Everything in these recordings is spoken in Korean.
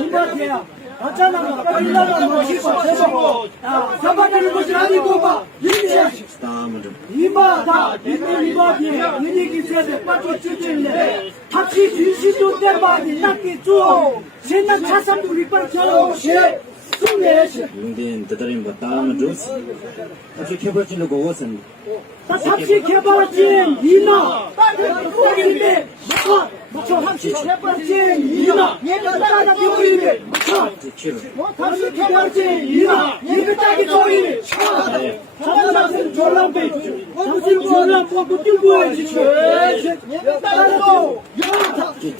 이마디야. 어쩌나 빨리라도 멋있고 최고. 사바리는 것이 아니고 봐. 이마다 이마디야. 이니기 세대 빠져 찌질래. 같이 진실도 때마디 낫기 줘. 신난 차삼도 우리 빨리 줘. Lundin tatarin ba tama Jones? Tapos kebarcin lo gowasan. tap시 개발진 이나 딸인데 맞춰 tap시 개발진 이나 얘가 따라 비오이네 맞춰 tap시 개발진 이나 얘가 따기 조이네 자나는 졸람배 정신 졸람 뽑고 뛰고 해야지 얘가 따라도 이거야 tap시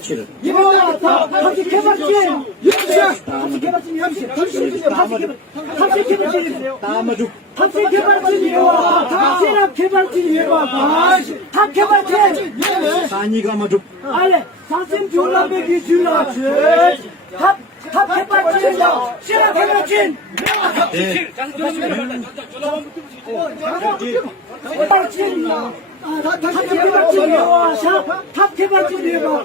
개발진 tap시 개발진 tap시 개발진 Tama Jones. tap시 개발진이와 tap시랑 개발진이와 다 개발진 Saniga ma Jones. 아래 사심 졸라배기 줄라 탑 개발진이야 시랑 개발진 개발진이야 탑 개발진이와 탑 개발진이와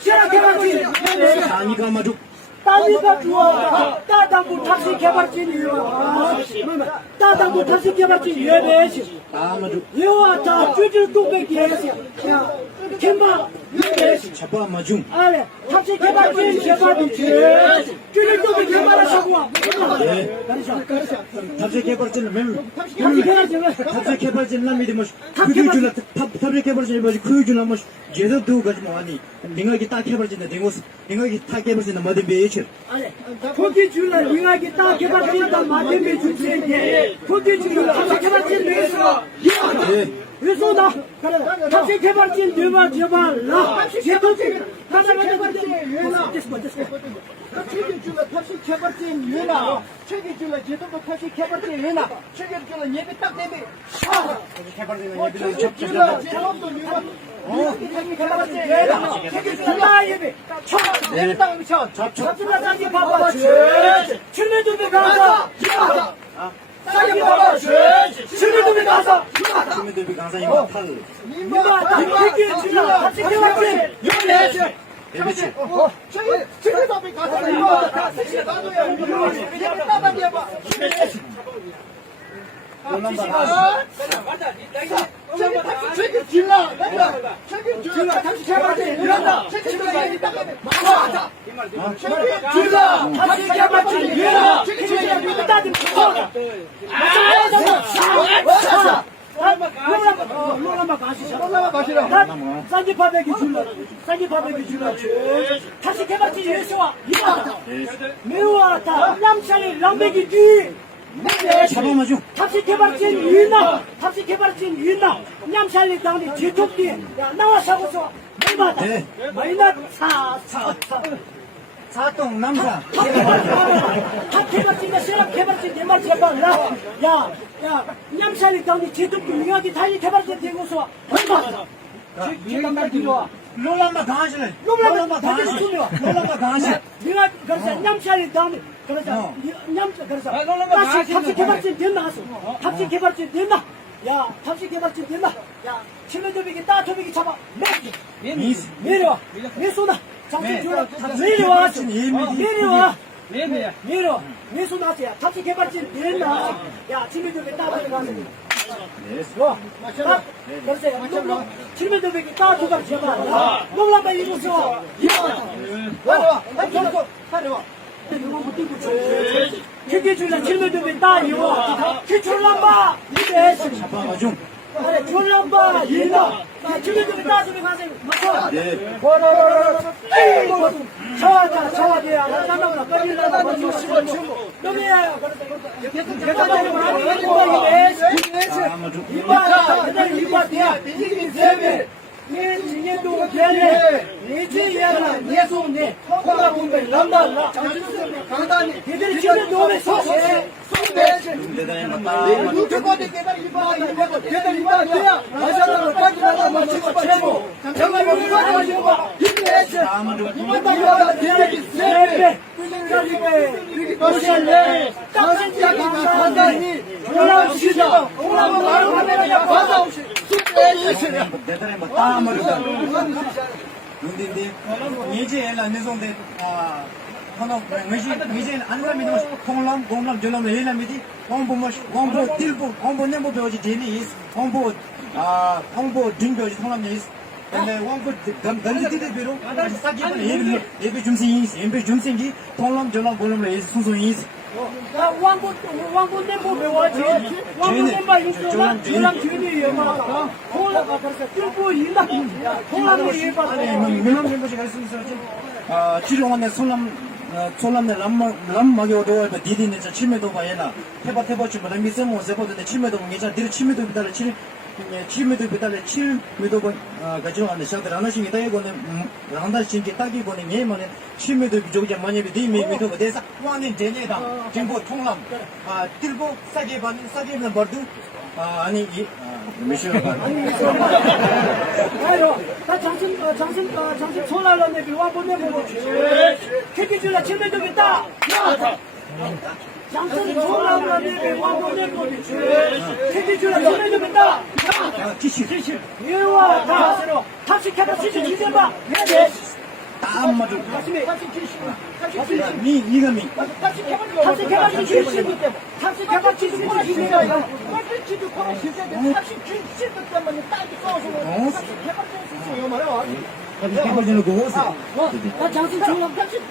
시랑 개발진 Saniga ma Jones. 따니가 좋아 따당부 탑시 개발진이와 따당부 탑시 개발진 예배시 Tama Jones. 여와 다 쭈질 뚝배기 해서 야 김바 예배시 Chapa ma Jones. 아래 탑시 개발진 개발이지 쭈질 뚝배기 개발하자고 Tapos kebarcin mem. 탑시 개발진 Tapos kebarcin lan midi mas. Kuyujula tapos kebarcin mas kuyujula mas. Jedo do gaj mo ani. Ninga ki ta kebarcin na dengos. Ninga ki ta kebarcin na madin be echer. 아래 거기 줄라 니가기 딱 개발진다 마dembe 줄게 거기 줄라 탑시 개발진 내서 왜소나 탑시 개발진 대발 제발 라 제도지 탑시 개발진 왜나 책임 줄라 탑시 개발진 왜나 책임 줄라 제도도 탑시 개발진 왜나 책임 줄라 예비 딱 대비 책임 줄라 제도도 니가 책임 개발진 왜나 책임 줄라 예비 예비 딱 미쳐 잡주라 자기 봐봐 칠레도비 가서 자기 봐봐 칠레도비 가서 Kumi bi gansa ima tal. 이마 다 책임 줄라 탑시 개발진 요네 Ebechi. 칠레도비 가서 이마 다 책임 가져야 예비 따다니 해봐 책임 질라 책임 질라 다시 개발진 일어나 책임 질라 얘기 딱 맞아 질라 다시 개발진 일어나 책임 질라 얘기 딱 맞아 롤라마 가시죠. 산지파백이 줄라. 다시 개발진 예수와 이마. 매우하다. 냠샤리 람백이 뒤. Chapa ma Jones. 탑시 개발진 일나. 냠샤리 당리 제톱디. 야 나와서고서 얼마다. 마이너 사. Satong namsa. 탑 개발진과 세랍 개발진 내말 제발 나. 야 냠샤리 당리 제톱디 명하게 다시 개발진 되고서 얼마다. 지금 뒤로 Lolamba gansa. 롤라마 다시 줄려. Lolamba gansa. 내가 그래서 냠샤리 다음에 그래서 그래서 탑시 개발진 됐나 하소 탑시 개발진 됐나 야 탑시 개발진 됐나 야 칠레도비기 따토비기 잡아 내려와 내 쏘나 장치 줄라 내려와 내려와 내 쏘나 하세요 탑시 개발진 됐나 야 칠레도비기 따토비기 가서 그래서 칠레도비기 따토비기 잡아 롤라마 이루소 가려와 그게 줄라 칠레도비 따이와 기출람바 이게 Chapa ma Jones. 줄람바 이나 칠레도비 따주면 가세요 맞춰 저와야 나나나 빨리라다 먼저 시간 주고 너네야 대단히 많이 이바야 이게 세배 내 지게도 되네 내 지야라 내 손에 코가 보면 남달라 강단이 걔들이 지금 너네 손에 Dedai ma tama. 누구한테 걔들 이바야 마사라로 빠지다가 맞추고 최고 정말 이바야 Tama Jones. 이바야 되네 세배 도시에 당신이 강단이 올라오시다 올라오면 바로 하면은 받아오시 Dedai ma tama Jones. Lundin de. Nije la nizong de 하나 의지 안 남이도 통람 공람 절람 해남이디 홍보 딜보 홍보 내보 배우지 제니 is 홍보 홍보 딩배우지 통람이 is 근데 홍보 간지티데 비로 사기는 예비 줌생기 통람 절람 공람을 is 순수이 is 왕군 내보 배워지 왕군 내마 있어라 주랑 주니 여마 콜라가 벌써 뚫고 일나 콜라로 예봐 민원 멤버십 할수 있어지 지룡원의 솔람네 람마게 오도에 디디네 저 치매도 봐야나 해봐 좀 미세모 세보던데 치매도 뭔가 들 치매도 비달래 치매도 비달래 치매도 가지고는 샤들 하나씩 있다 이거는 한달 신기 딱이 보는 예만에 치매도 비족이 많이 비미미도 대사 완전 제네다 정보 통람 들고 싸게 받는 버드 아니 이 미션 아유 나 정신 손알로 내비 왕군 내보 택기 줄라 치매도 있다 장선 손알로 내비 왕군 내보 택기 줄라 치매도 있다 기시 예와 다 탑식해봐 지지봐 해야 땀 맞을 니가 미 탑식해봐 지지기 때문에 탑식해봐 지지기 때문에 지지도 코로 실제로 탑식 지지기 때문에 딸기 써서 탑식해봐 지지기 때문에 말이야 해버지는 거 오세요 나 장선 손알 탑식